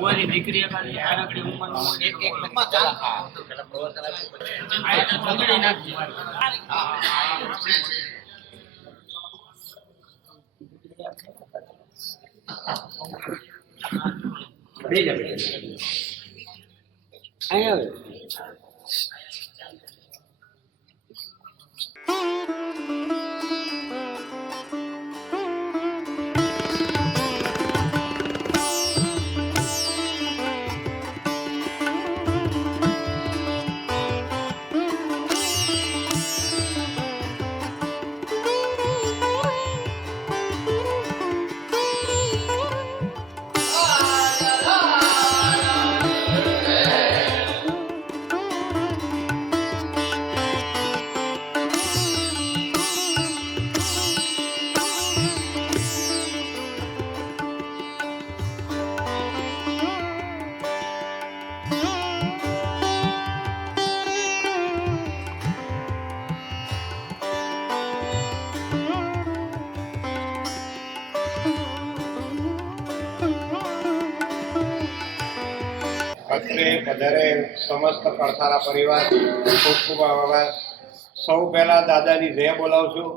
કુંવારી દીકરી નાનકડી ઉંમરનો એક નાખી અત્રે વધારે સમસ્ત કળથારા પરિવાર ખૂબ ખૂબ આભાર. સૌ પહેલા દાદાની જય બોલાવશું,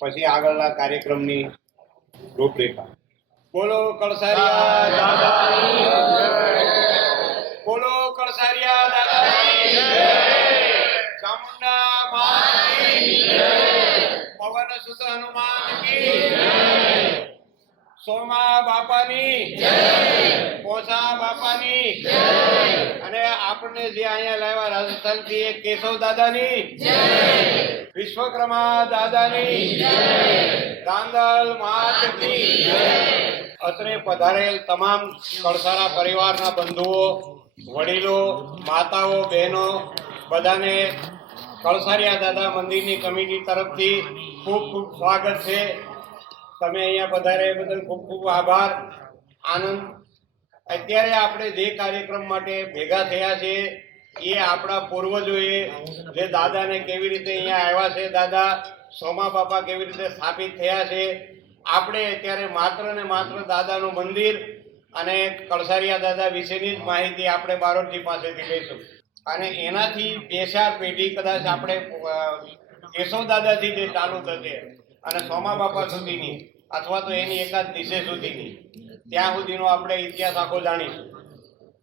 પછી આગળના કાર્યક્રમની રૂપરેખા. બોલો કળસારિયા દાદાની જય. બોલો કળસારિયા દાદાની જય. ચામુંડા માની જય. પવન સુત હનુમાન કી જય. સોમા બાપાની જય. પોસા બાપાની જય. અને આપણને જે અહીંયા લાવ્યા રાજસ્થાનથી એ કેશવ દાદાની જય. વિશ્વકર્મા દાદાની જય. દાંદલ માતની જય. અત્રે પધારેલ તમામ કળસારા પરિવારના બંધુઓ, વડીલો, માતાઓ, બહેનો બધાને કળસારિયા દાદા મંદિરની કમિટી તરફથી ખૂબ ખૂબ સ્વાગત છે. તમે અહીંયા પધારે બદલ ખૂબ ખૂબ આભાર, આનંદ. અત્યારે આપણે જે કાર્યક્રમ માટે ભેગા થયા છે એ આપણા પૂર્વજોએ જે દાદાને કેવી રીતે અહીંયા આવ્યા છે, દાદા સોમા બાપા કેવી રીતે સ્થાપિત થયા છે, આપણે અત્યારે માત્ર ને માત્ર દાદાનું મંદિર અને કળસારિયા દાદા વિશેની જ માહિતી આપણે બારોટજી પાસેથી લઈશું. અને એનાથી 2-4 પેઢી કદાચ આપણે કેશવ દાદાથી જે ચાલુ થશે અને સોમા બાપા સુધીની, અથવા તો એની એકાદ દિશે સુધીની, ત્યાં સુધીનો આપણે ઇતિહાસ આખો જાણીશું.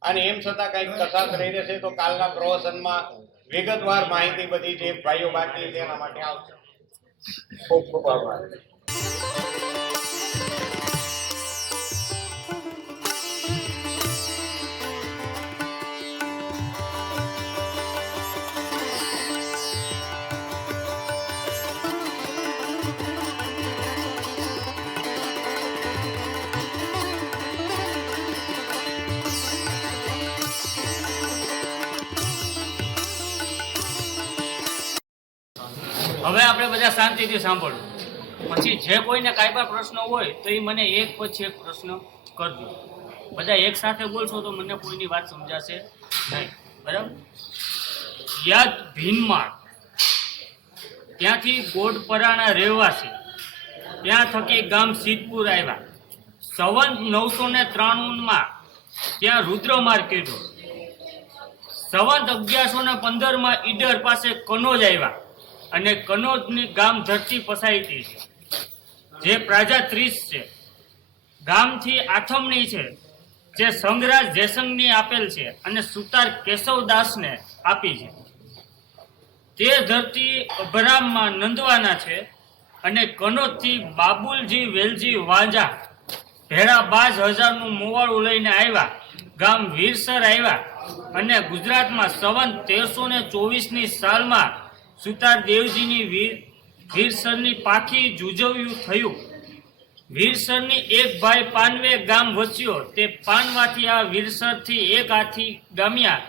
અને એમ છતાં કંઈક કસાશ રહી રહેશે તો કાલના પ્રવચનમાં વિગતવાર માહિતી બધી જે ભાઈઓ બાકી છે એના માટે આવશે. ખૂબ ખૂબ આભાર. હવે આપણે બધા શાંતિથી સાંભળવું. પછી જે કોઈને કાંઈ પણ પ્રશ્ન હોય તો એ મને એક પછી એક પ્રશ્ન કરજો. બધા એક સાથે બોલશો તો મને કોઈની વાત સમજાશે નહીં, બરાબર? યાદ ભીનમાળ, ત્યાંથી ગોડપરાના રહેવાસી, ત્યાં થકી ગામ સિદ્ધપુર આવ્યા. સંવત 993માં ત્યાં રુદ્રમાર્ગ કીધો. સંવત 1115માં ઈડર પાસે કનોજ આવ્યા અને કનોજની ગામ ધરતી પસાયતી છે, જે પ્રાજા 30 છે. ગામથી આથમણી છે, જે સંગરાજ જયસંગની આપેલ છે અને સુતાર કેશવદાસને આપી છે. તે ધરતી અભરામમાં નંદવાના છે અને કનોજથી બાબુલજી વેલજી વાંજા ભેળા 12,000નું મોવાળું લઈને આવ્યા. ગામ વીરસર આવ્યા અને ગુજરાતમાં સંવંત 1324ની સાલમાં સુતાર દેવજીની વીરસરની પાખી જુજવ્યું થયું. વીરસરની એક ભાઈ પાનવે ગામ વસ્યો. તે પાનવાથી આ વીરસરથી એક હાથી ગામ્યા,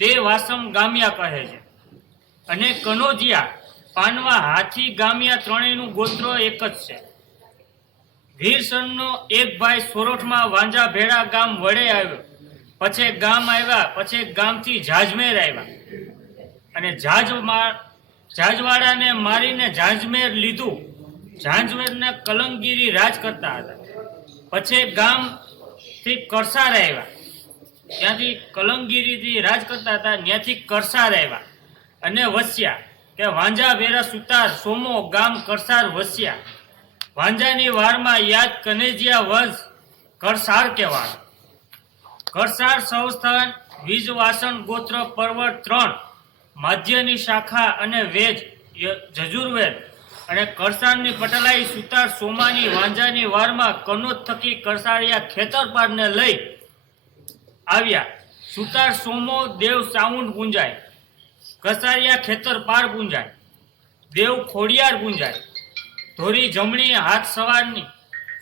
તે વાસમ ગામ્યા કહે છે. અને કનોજિયા પાનવા હાથી ગામ્યા ત્રણેયનું ગોત્ર એક જ છે. વીરસરનો એક ભાઈ સોરઠમાં વાંજા ભેળા ગામ વડે આવ્યો. પછી ગામ આવ્યા, પછી ગામથી જાજમેર આવ્યા અને જાજવાડાને મારીને જાજમેર લીધું. જાજમેરને કલંગગીરી રાજ કરતા હતા. પછી ગામથી કરસાર આવ્યા, ત્યાંથી કલંગગીરીથી રાજ કરતા હતા, ત્યાંથી કરસાર આવ્યા અને વસ્યા કે વાંજા ભેરા સુતાર સોમો ગામ કરસાર વસ્યા. વાંજાની વારમાં યાદ કનેજિયા વંશ કરસાર કહેવાય. કરસાર સંસ્થાન વિજવાસન ગોત્ર પર્વત 3 માધ્યની શાખા અને વેદ જજુર્વેદ અને કરસારની પટલાઈ સુતાર સોમાની વાંજાની વારમાં કનોજ થકી કરસારિયા ખેતરપારને લઈ આવ્યા. સુતાર સોમો દેવ ચાઉંડ પૂંજાય, કરસારિયા ખેતરપાર પૂંજાય, દેવ ખોડિયાર પૂંજાય. ધોરી જમણી હાથ સવારની,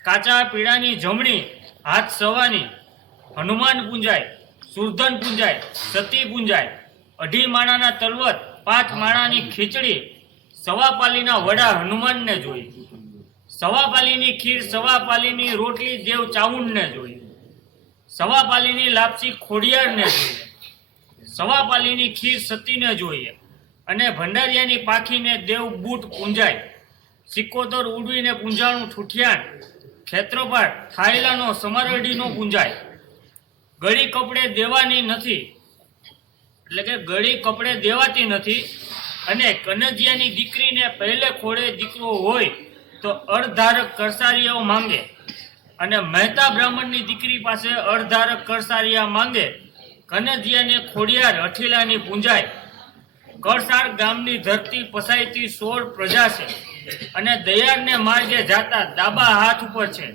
કાચા પીળાની જમણી હાથ સવાની, હનુમાન પૂંજાય, સુરધન પૂંજાય, સતી પૂંજાય. 2.5 માણાના તલવત, 5 માણાની ખીચડી, સવાપાલીના વડા હનુમાનને જોઈ. સવાપાલીની ખીર, સવાપાલીની રોટલી દેવ ચાઉંડને જોઈ. સવાપાલીની લાપસી ખોડિયારને જોઈએ. સવાપાલીની ખીર સતીને જોઈએ. અને ભંડારિયાની પાખીને દેવ બૂટ પૂંજાય. સિકોતર ઉડવીને પૂંજાણું ઠુઠિયાણ, ખેત્રપાટ થાયલાનો સમરડીનો પૂંજાય. ગળી કપડે દેવાની નથી, એટલે કે ગળી કપડે દેવાતી નથી. અને કનજિયાની દીકરીને પહેલે ખોળે દીકરો હોય તો અર્ધધારક કરસારિયાઓ માંગે, અને મહેતા બ્રાહ્મણની દીકરી પાસે અર્ધધારક કરસારિયા માંગે. કનજિયાને ખોડિયાર હઠીલાની પૂંજાય. કરસાર ગામની ધરતી પસાયતી 16 પ્રજા છે અને દયાળને માર્ગે જાતા ડાબા હાથ ઉપર છે.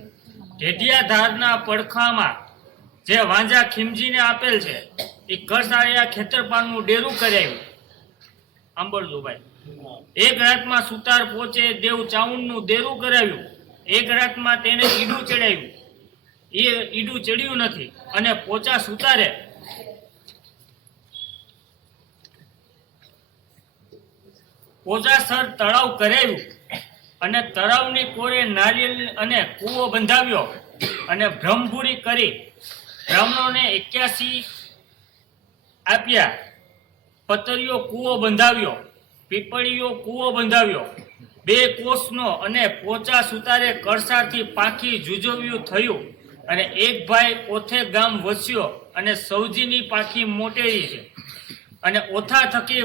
ઢેઢિયા ધારના પડખામાં જે વાંજા ખીમજીને આપેલ છે એ કરસારિયા ખેતરપાનનું ડેરું કરાવ્યું. સાંભળજો ભાઈ. એક રાતમાં સુતાર પોચે દેવ ચાઉંડનું ડેરું કરાવ્યું. એક રાતમાં તેને ઈડું ચડાવ્યું, એ ઈડું ચડ્યું નથી. અને પોચા સુતારે પોચાસર તળાવ કરાવ્યું અને તળાવની કોરે નારિયેળ અને કૂવો બંધાવ્યો અને બ્રહ્મપુરી કરી બ્રાહ્મણોને 81 આપ્યા. પતરીઓ કૂવો બંધાવ્યો, પીપળીઓ કૂવો બંધાવ્યો. 2 કોસનો અને પોચા સુતારે કરસારથી પાંખી જુજવ્યું થયું. અને એક ભાઈ ઓથે ગામ વસ્યો અને સૌજીની પાખી મોટેરી છે. અને ઓથા થકી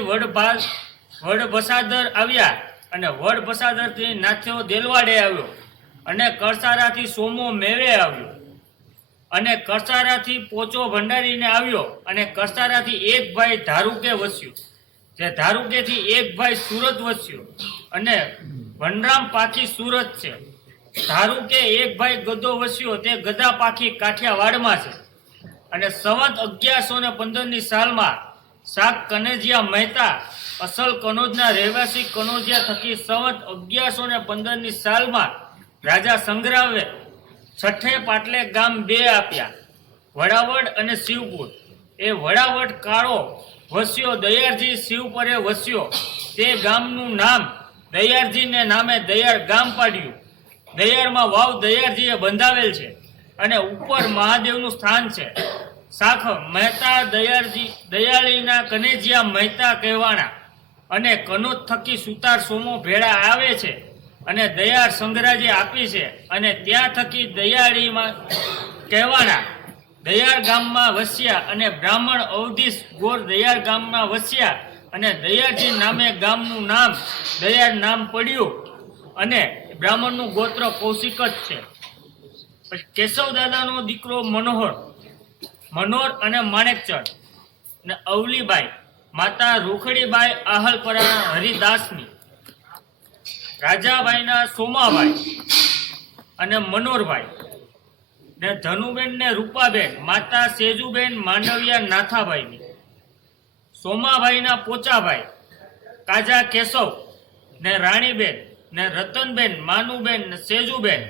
વડબસાદર આવ્યા અને વડબસાદરથી નાથ્યો દેલવાડે આવ્યો. અને કરસારાથી સોમો મેળે આવ્યો. અને કરસારાથી પોચો ભંડારીને આવ્યો. અને કરસારાથી એક ભાઈ ધારુકે વસ્યો, જે ધારુકેથી એક ભાઈ સુરત વસ્યો. અને વનરામ પાખી સુરત છે. ધારુકે એક ભાઈ ગદો વસ્યો, તે ગદા પાખી કાઠિયાવાડમાં છે. અને સંવત 1115ની સાલમાં શાક કનેજિયા મહેતા અસલ કનોજના રહેવાસી કનોજિયા થકી સંવત 1115ની સાલમાં રાજા સંગ્રામે છઠ્ઠે પાટલે ગામ 2 આપ્યા, વડાવડ અને શિવપુર. એ વડાવડ કાળો વસ્યો દયાળજી શિવપરે વસ્યો. તે ગામનું નામ દયાળજીને નામે દયાળ ગામ પાડ્યું. દયાળમાં વાવ દયાળજીએ બંધાવેલ છે અને ઉપર મહાદેવનું સ્થાન છે. શાખ મહેતા દયાળીના કનેજિયા મહેતા કહેવાના. અને કનોજ થકી સુતાર સોમો ભેળા આવે છે અને દયાળ સંઘરાજે આપી છે. અને ત્યાં થકી દયાળીમાં કહેવાના દયાળ ગામમાં વસ્યા. અને બ્રાહ્મણ અવધીશ ગોર દયાળ ગામમાં વસ્યા. અને દયાળજી નામે ગામનું નામ દયાળ નામ પડ્યું. અને બ્રાહ્મણનું ગોત્ર કૌશિક જ છે. પછી કેશવ દાદાનો દીકરો મનોહર અને માણેકચંદ ને અવલીબાઈ, માતા રૂખડીબાઈ આહલપરા હરિદાસની. રાજાભાઈના સોમાભાઈ અને મનોહરભાઈ ને ધનુબેન ને રૂપાબેન માતા સેજુબેન માંડવિયા નાથાભાઈની, સોમાભાઈના પોચાભાઈ કાજા કેશવ ને રાણીબેન ને રતનબેન માનુબેન ને સેજુબેન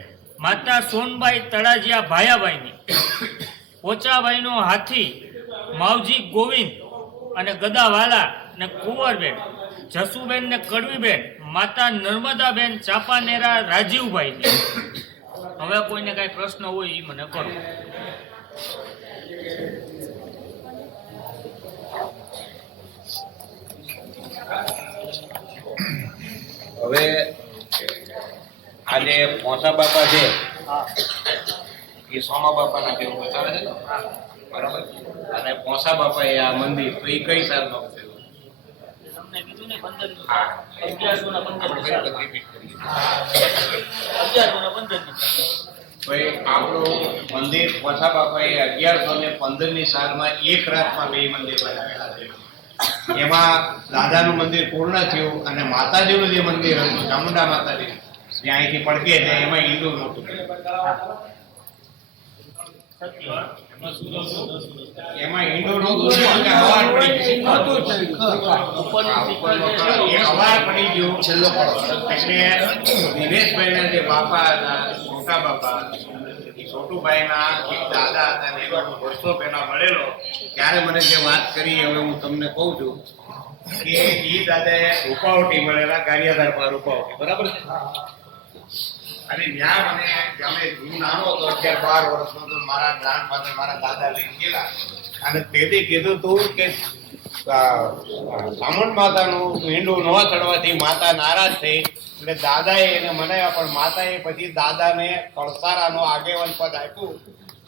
માતા સોનબાઈ તળાજિયા ભાયાભાઈની, પોચાભાઈનો હાથી માવજી ગોવિંદ અને ગદાવાલા ને કુંવરબેન જસુબેન ને કડવીબેન માતા નર્મદાબેન ચાપાનેરા રાજીવભાઈની. હવે કોઈને કઈ પ્રશ્ન હોય એ મને કરો. હવે આજે પોસા બાપા છે એ સોમા બાપાના જેવું બતાવે છે ને, બરાબર? અને પોસા બાપા એ આ મંદિર તો એ કઈ સાલમાં થયું? તમને કીધું ને 15 હા, 1115 repeat કરીએ. 1115 તો એ આપણું મંદિર પોસા બાપાએ 1115ની સાલમાં એક રાતમાં બે મંદિર બનાવેલા છે. એમાં દાદાનું મંદિર પૂર્ણ થયું અને માતાજીનું જે મંદિર હતું ચામુંડા માતાજી જે અહીંથી પડકે છે એમાં હિન્દુ નહોતું. એમાં હિન્દુ નહોતું એટલે હવાર પડી ગઈ. હવાર પડી ગયું છેલ્લો એટલે દિનેશભાઈના જે બાપા હતા મોટા બાપા છોટુભાઈના એક દાદા હતા ને એનો વર્ષો પહેલા મળેલો ત્યારે મને જે વાત કરી હવે હું તમને કહું છું કે એ દાદાએ રૂપાવટી મળેલા ગારિયાધાર પર રૂપાવટી, બરાબર છે? અને ત્યાં મને અમે હું નાનો હતો 11-12 વર્ષનો તો મારા ગ્રાન્ડફાધર મારા દાદા લઈને ગયેલા અને તેથી કીધું હતું કે ચામુંડ માતાનું મીંડું ન ચડવાથી માતા નારાજ થઈ એટલે દાદાએ એને મનાવ્યા, પણ માતાએ પછી દાદાને કળસારાનો આગેવાન પદ આપ્યું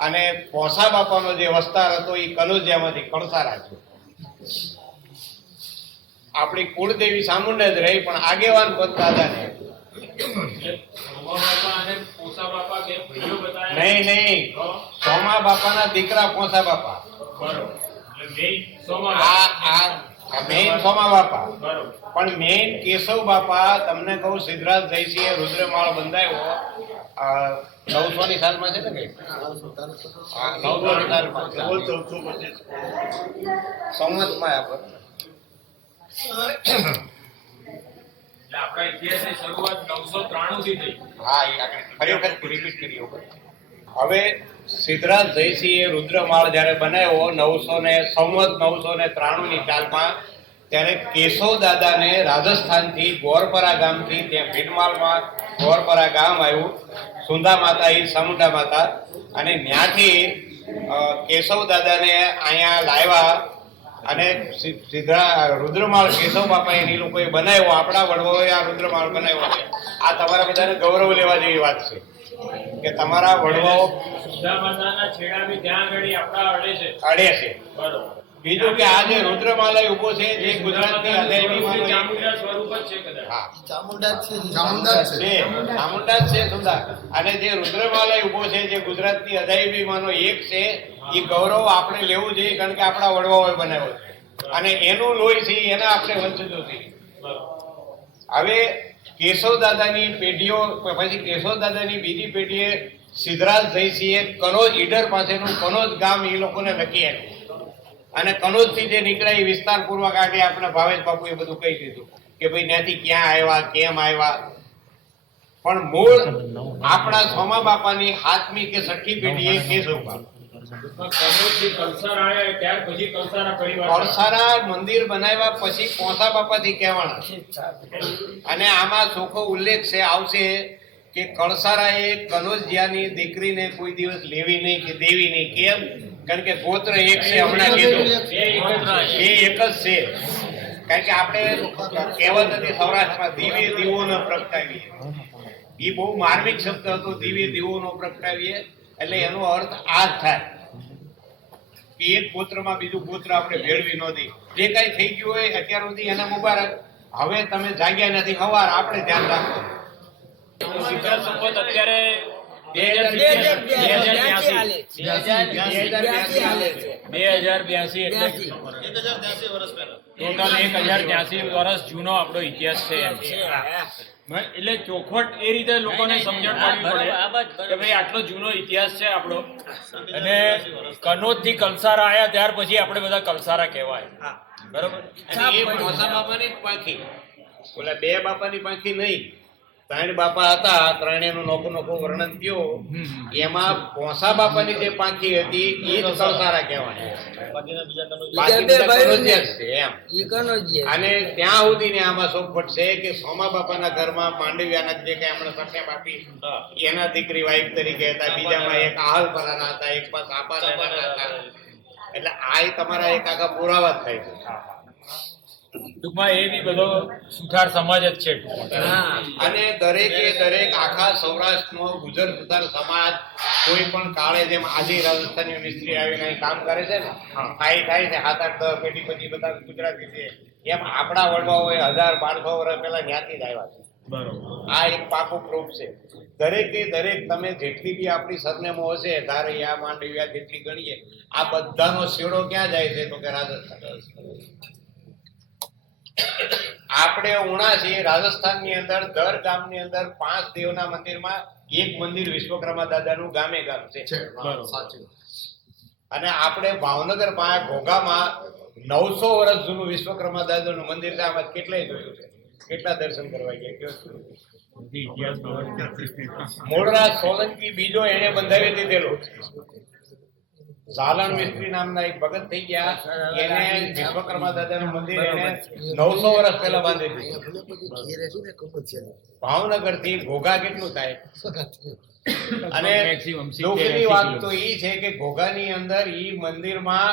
અને પોસા બાપાનો જે વસ્તાર હતો એ કનોજિયામાંથી કળસારા છે. આપણી કુળદેવી ચામુંડ જ રહી પણ આગેવાન પદ દાદાને. નહીં, સોમા બાપાના દીકરા પોસા બાપા. મેઇન સોમા બાપા, પણ મેઇન કેશવ બાપા તમને કહું સિદ્ધરાજ જયસિંહે રુદ્રમાળ બંધાયો 900ની સાલમાં છે ને કઈ? હા, 900ની સાલમાં સંવતમાં આપણે આપણા ઇતિહાસની શરૂઆત 993 થી થઈ. હા, એ આગળ ખરેખર રિપીટ કરી. હવે સિદ્ધરાજ જયસિંહે રુદ્રમાળ જ્યારે બનાવ્યો 993ની સાલમાં ત્યારે કેશવ દાદાને રાજસ્થાનથી ગોરપરા ગામથી ત્યાં ભીડમાલમાં ગોરપરા ગામ આવ્યું, સુંદા માતા એ ચામુંડા માતા, અને ત્યાંથી કેશવ દાદાને અહીંયા લાવ્યા અને રુદ્રમાળ કેશવ બાપા એ લોકોએ બનાવ્યો. આપણા વડવાઓએ આ રુદ્રમાળ બનાવ્યો છે. આ તમારા બધાને ગૌરવ લેવા જેવી વાત છે કે તમારા વડવાઓ સુંદા માતાના છેડા બી ત્યાં આગળ આપણા અડે છે. બરોબર. બીજું કે આ જે રુદ્રમાલય ઉભો છે જે ગુજરાતની અદાયબીમાંનો ચામુંડા સ્વરૂપ જ છે કદાચ. હા, ચામુંડા જ છે. ચામુંડા જ છે સુંદા. અને જે રુદ્રમાલય ઉભો છે જે ગુજરાતની અદાયબીમાંનો એક છે એ ગૌરવ આપણે લેવું જોઈએ કારણ કે આપણા વડવાઓએ બનાવ્યો છે અને એનું લોહી છે એને આપણે વંચિતો છીએ. હવે કેશવ દાદાની પેઢીઓ પછી કેશવ દાદાની બીજી પેઢીએ સિદ્ધરાજ જયસિંહે કનોજ ઈડર પાસેનું કનોજ ગામ એ લોકોને લખી આપ્યું અને કનોજથી જે નીકળ્યા એ વિસ્તારપૂર્વક આગળ આપણે ભાવેશ બાપુએ બધું કહી દીધું કે ભાઈ ત્યાંથી ક્યાં આવ્યા કેમ આવ્યા. પણ મૂળ આપણા સોમા બાપાની 7મી કે 6ઠી પેઢીએ કેશવ બાપા. કળસારા મંદિર બનાવ્યા પછી પોસા બાપાથી કહેવાના અને આમાં ચોખ્ખો ઉલ્લેખ છે આવશે કે કળસારાએ કનોજિયાની દીકરીને કોઈ દિવસ લેવી નહીં કે દેવી નહીં. કેમ? કારણ કે ગોત્ર એક છે. હમણાં કીધું એ એક જ છે. કારણ કે આપણે કહેવત હતી સૌરાષ્ટ્રમાં દિવ્ય દીવો ન પ્રગટાવીએ. એ બહુ માર્મિક શબ્દ હતો, દિવ્ય દીવો ન પ્રગટાવીએ એટલે એનો અર્થ આ જ થાય કે એક ગોત્રમાં બીજું ગોત્ર આપણે ભેળવી નહોતી. જે કઈ થઈ ગયું હોય અત્યાર સુધી એને મુબારક. હવે તમે જાગ્યા નથી હવાર આપણે ધ્યાન રાખો. અત્યારે 2082 એટલે ટોટલ 1083 વર્ષ જૂનો આપણો ઇતિહાસ છે એમ. એટલે ચોખવટ એ રીતે લોકોને સમજણ પાડવી પડે કે ભાઈ આટલો જૂનો ઇતિહાસ છે આપણો અને કનોજ થી કલસારા આયા ત્યાર પછી આપણે બધા કલસારા કહેવાય બરોબર. અને એ મોસા બાપાની જ પાંખી, ઓલા બે બાપાની પાંખી નહીં, ત્રણ બાપા હતા, ત્રણેયનું નોખું નોખું વર્ણન થયું. એમાં પોસા બાપાની જે પાંખી હતી એ જ કલસારા કહેવાય. બાકી બધા કનોજિયા જ છે એમ. અને ત્યાં સુધી ને આમાં ચોખવટ છે કે સોમા બાપાના ઘરમાં માંડવિયાના જે કઈ હમણાં સખ્યા બાપી એના દીકરી વાઇફ તરીકે હતા, બીજામાં એક આહલપરાના હતા, એક પાસ આપાના હતા. એટલે આ તમારા એક આખા પુરાવા જ થાય છે. ટૂંકમાં એ બી બધો સુથાર સમાજ જ છે. અને દરેકે દરેક આખા સૌરાષ્ટ્રનો ગુજર સુથાર સમાજ કોઈ પણ કાળે જેમ આજે રાજસ્થાની મિસ્ત્રી આવીને અહીં કામ કરે છે ને, થાય છે 7-8 પેઢી પછી બધા ગુજરાતી છે, એમ આપણા વડવાઓએ 1000-1200 વર્ષ પહેલા ત્યાંથી જ આવ્યા છે. બરોબર. આ એક પાકું પ્રૂફ છે. દરેકે દરેક તમે જેટલી બી આપણી સરનેમો હશે, ધારૈયા માંડવિયા જેટલી ગણીએ, આ બધાનો શેડો ક્યાં જાય છે તો કે રાજસ્થાન. આપણે ઉણા છીએ રાજસ્થાનની અંદર, દર ગામની અંદર 5 દેવના મંદિરમાં એક મંદિર વિશ્વકર્મા દાદાનું ગામે ગામ છે. અને આપણે ભાવનગર પાસે ઘોઘામાં 900 વર્ષ જૂનું વિશ્વકર્મા દાદાનું મંદિર છે. આમાં કેટલાય જોયું છે, કેટલા દર્શન કરવા ગયા? મૂળરાજ સોલંકી બીજો એને બંધાવી દીધેલો. ઝાલણ મિસ્ત્રી નામના એક ભગત થઈ ગયા, એને વિશ્વકર્મા દાદાનું મંદિર એને 900 વર્ષ પહેલા બાંધી દીધું. ભાવનગર થી ઘોઘા કેટલું થાય? અને દુઃખની વાત તો એ છે કે ઘોઘાની અંદર ઈ મંદિરમાં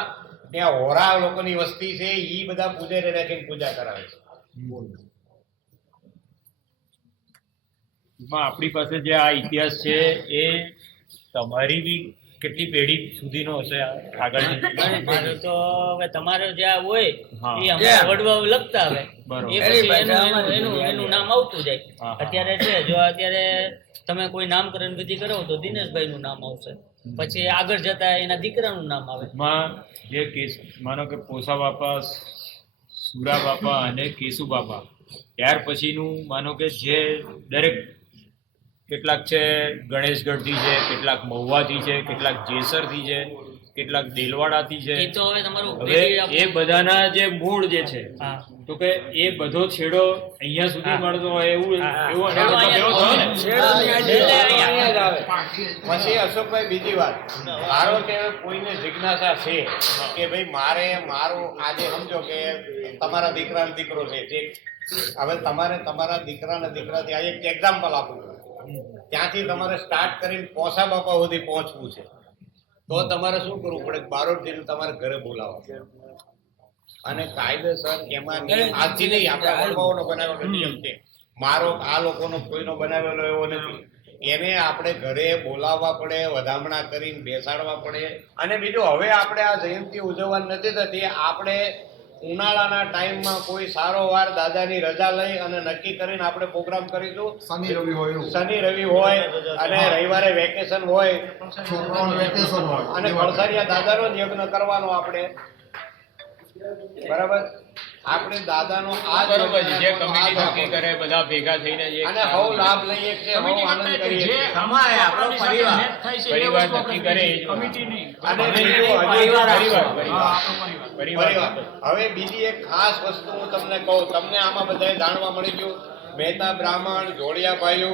ત્યાં હોરા લોકોની વસ્તી છે, ઈ બધા પૂજારી રાખીને પૂજા કરાવે છે. આપણી પાસે જે આ ઇતિહાસ છે એ તમારી બી કેટલી પેઢી સુધીનો હશે આગળની? મારે તો હવે તમારે જે આ હોય હા. એ અમારા વડવાઓ લખતા આવે, બરોબર. એ પછી એનું નામ આવતું જાય. હા. અત્યારે છે, જો અત્યારે તમે કોઈ નામકરણ વિધિ કરો તો દિનેશભાઈ નું નામ આવશે, પછી આગળ જતા એના દીકરાનું નામ આવે. માં જે કેસ માનો કે પોસા બાપા, સુરા બાપા અને કેશુ બાપા, ત્યાર પછીનું માનો કે જે દરેક કેટલાક છે ગણેશગઢથી છે, કેટલાક મહુવાથી છે, કેટલાક જેસરથી છે, કેટલાક દેલવાડાથી છે. એ તો હવે તમારું હવે એ બધાના જે મૂળ જે છે હા. તો કે એ બધો છેડો અહીંયા સુધી મળતો હોય એવું એવો છેડો એવો થયો ને? અહીંયા જ આવે. પછી અશોકભાઈ બીજી વાત, ધારો કે કોઈને જિજ્ઞાસા છે કે ભાઈ મારું આજે સમજો કે તમારા દીકરાનો દીકરો છે, જે હવે તમારે તમારા દીકરાના દીકરાથી આ એક એક્ઝામ્પલ આપું છું, ત્યાંથી તમારે સ્ટાર્ટ કરીને પોસા બાપા સુધી પહોંચવું છે તો તમારે શું કરવું પડે? બારોટજીને તમારે ઘરે બોલાવવા અને કાયદેસર એમાં આજથી નહીં, આપણા વડવાઓનો બનાવેલો નિયમ છે, મારો આ લોકોનો કોઈનો બનાવેલો એવો નથી. એને આપણે ઘરે બોલાવવા પડે, વધામણા કરીને બેસાડવા પડે. અને બીજું, હવે આપણે આ જયંતિ ઉજવવાની નથી થતી, આપણે ઉનાળાના ટાઈમમાં કોઈ સારો વાર દાદાની રજા લઈ અને નક્કી કરીને આપણે પ્રોગ્રામ કરીશું. શનિ રવિ હોય અને રવિવારે વેકેશન હોય અને કળસારિયા દાદાનો જ યજ્ઞ કરવાનો આપણે. બરાબર? આપણે દાદાનો આ જ બરોબર છે. જે યજ્ઞ કમિટી નક્કી કરે બધા ભેગા થઈને જે અને હવ લાભ લઈએ છીએ, હવ આનંદ કરીએ છીએ. પરિવાર નક્કી કરે એ જ અને બીજું પરિવાર. હવે બીજી એક ખાસ વસ્તુ હું તમને કહું, તમને આમાં બધાએ જાણવા મળી ગયું, મહેતા બ્રાહ્મણ, જોડિયા ભાઈઓ,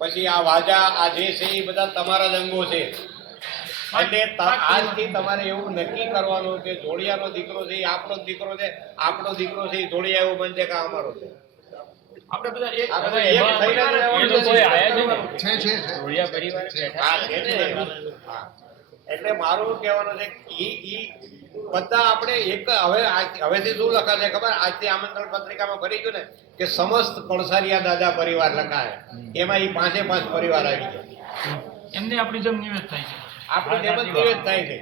પછી આ વાજા, આ જે છે એ બધા તમારા જ અંગો છે. એટલે આજથી તમારે એવું નક્કી કરવાનું કે જોડિયાનો દીકરો છે એ આપણો જ દીકરો છે, આપણો દીકરો છે એ જોડિયા એવું બનશે કે અમારો છે. આપણે બધા એક આપણે એક થઈને જ રહેવાનું એ લોકો છે. આયા છે ને જોડિયા પરિવાર હા, છે ને. હા. એટલે મારું કહેવાનું છે કે ઈ બધા આપણે એક હવેથી શું લખાશે ખબર? આજથી આમંત્રણ પત્રિકામાં ભરી ગયું ને કે સમસ્ત કળસારિયા દાદા પરિવાર લખાય, એમાં ઈ 5 પરિવાર આવી ગયા. એમને આપણી જેમ નિવેદ થાય છે, આપણી જેમ જ નિવેદ થાય છે.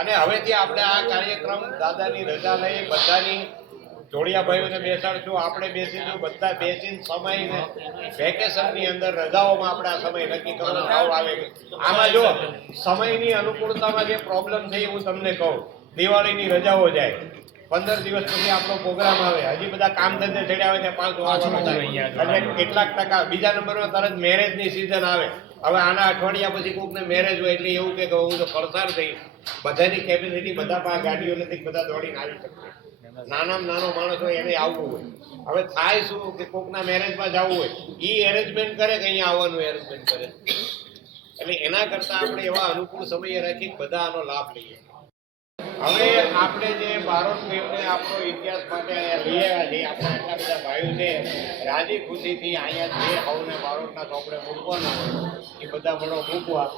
અને હવેથી આપણે આ કાર્યક્રમ દાદાની રજા લઈ બધાની જોડિયા ભાઈઓને બેસાડશું, આપણે બેસીશું, બધા બેસીને સમયને વેકેશનની અંદર રજાઓમાં આપણે આ સમય નક્કી કરવાનો આવે. આમાં જો સમયની અનુકૂળતામાં જે પ્રોબ્લેમ છે હું તમને કહું, દિવાળીની રજાઓ જાય 15 દિવસ પછી આપણો પ્રોગ્રામ આવે, હજી બધા કામ ધંધે ચડ્યા હોય ત્યાં પાછું આવવાનું થાય. એટલે કેટલાક ટકા. બીજા નંબરમાં તરત મેરેજની સિઝન આવે. હવે આના અઠવાડિયા પછી કોકને મેરેજ હોય એટલે એવું કે હું તો પડસાર થઈ, બધાની કેપેસિટી, બધા પાસે ગાડીઓ નથી, બધા દોડીને આવી શકશે. નાનામાં નાનો માણસ હોય એને આવવું હોય. હવે થાય શું કે કોકના મેરેજમાં જવું હોય, ઈ એરેન્જમેન્ટ કરે કે અહીંયા આવવાનું એરેન્જમેન્ટ કરે. એટલે એના કરતા આપણે એવા અનુકૂળ સમયે રાખી બધા આનો લાભ લઈએ. હવે આપણે જે બારોટ મેળને આપણો ઇતિહાસ માટે અહીંયા લઈ આવ્યા છીએ, આપણે એટલા બધા ભાઈઓ છે, રાજી ખુશીથી અહીંયા જે હવને બારોટના ચોપડે મૂકવાના હોય એ બધા મળો મૂકવા.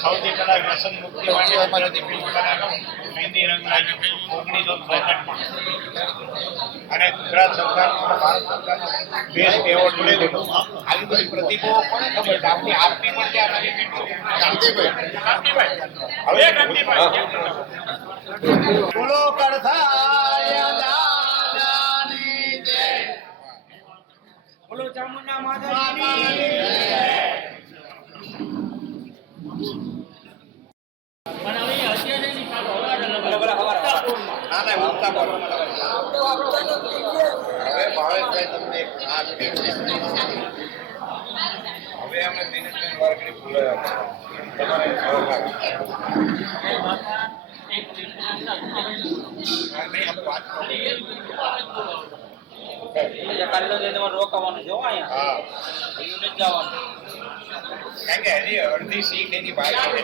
સૌથી પહેલા વ્યસન મુક્તિ માટે મહેંદી રંગ લાગ્યો 1966 અને ગુજરાત સરકારનો ભારત સરકારનો બેસ્ટ એવોર્ડ મળેલો. આવી બધી પ્રતિભાઓ કોને ખબર છે? આપણી આપની પણ ત્યાં હવે બોલો કડથાયા દાદાની જય, બોલો ચામુંડા માતાજીની જય. પણ હવે અત્યારે નહીં, ચાલો હવારે લગાવો. ના ના ઉગતા બોલો. હવે ભાવેશભાઈ તમને એક ખાસ કહેવું છે. હવે અમે દિનેશભાઈ વારકરી બોલાવ્યા તમારે રોકવાનું છે હા, જવાનું. કારણ કે હજી અડધી સીટ એની બાકી છે.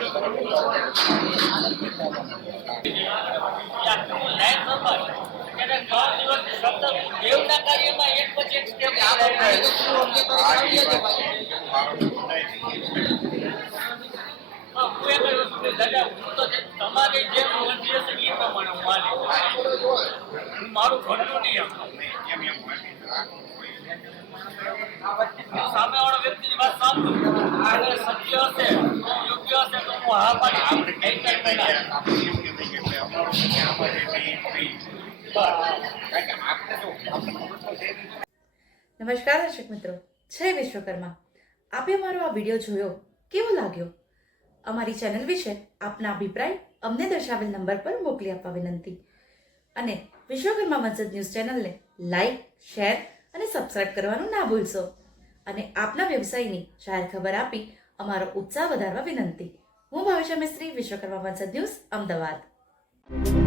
દેવના કાર્યમાં એક પછી એક સ્ટેપ તમારે જેમ મરજી હશે એ પ્રમાણે હું માની મારું ઘરનું નિયમ સામે વાળા વ્યક્તિની વાત સાંભળું આપણે કેમ કહેતા કે આપણે એમ કહેતા કે ભાઈ અમારો પછી આમાં છે free. કારણ કે આપણે જો આપણે ખબર તો છે નહીં. નમસ્કાર દર્શક મિત્રો, જય વિશ્વકર્મા. આપે અમારો આ વિડીયો જોયો, કેવો લાગ્યો? અમારી ચેનલ વિશે આપના અભિપ્રાય અમને દર્શાવેલ નંબર પર મોકલી આપવા વિનંતી. અને વિશ્વકર્મા વંશજ ન્યૂઝ ચેનલને લાઈક, શેર અને સબસ્ક્રાઇબ કરવાનું ના ભૂલશો. અને આપના વ્યવસાયની જાહેર ખબર આપી અમારો ઉત્સાહ વધારવા વિનંતી. હું ભાવિશા મિસ્ત્રી, વિશ્વકર્મા વંશજ ન્યૂઝ, અમદાવાદ.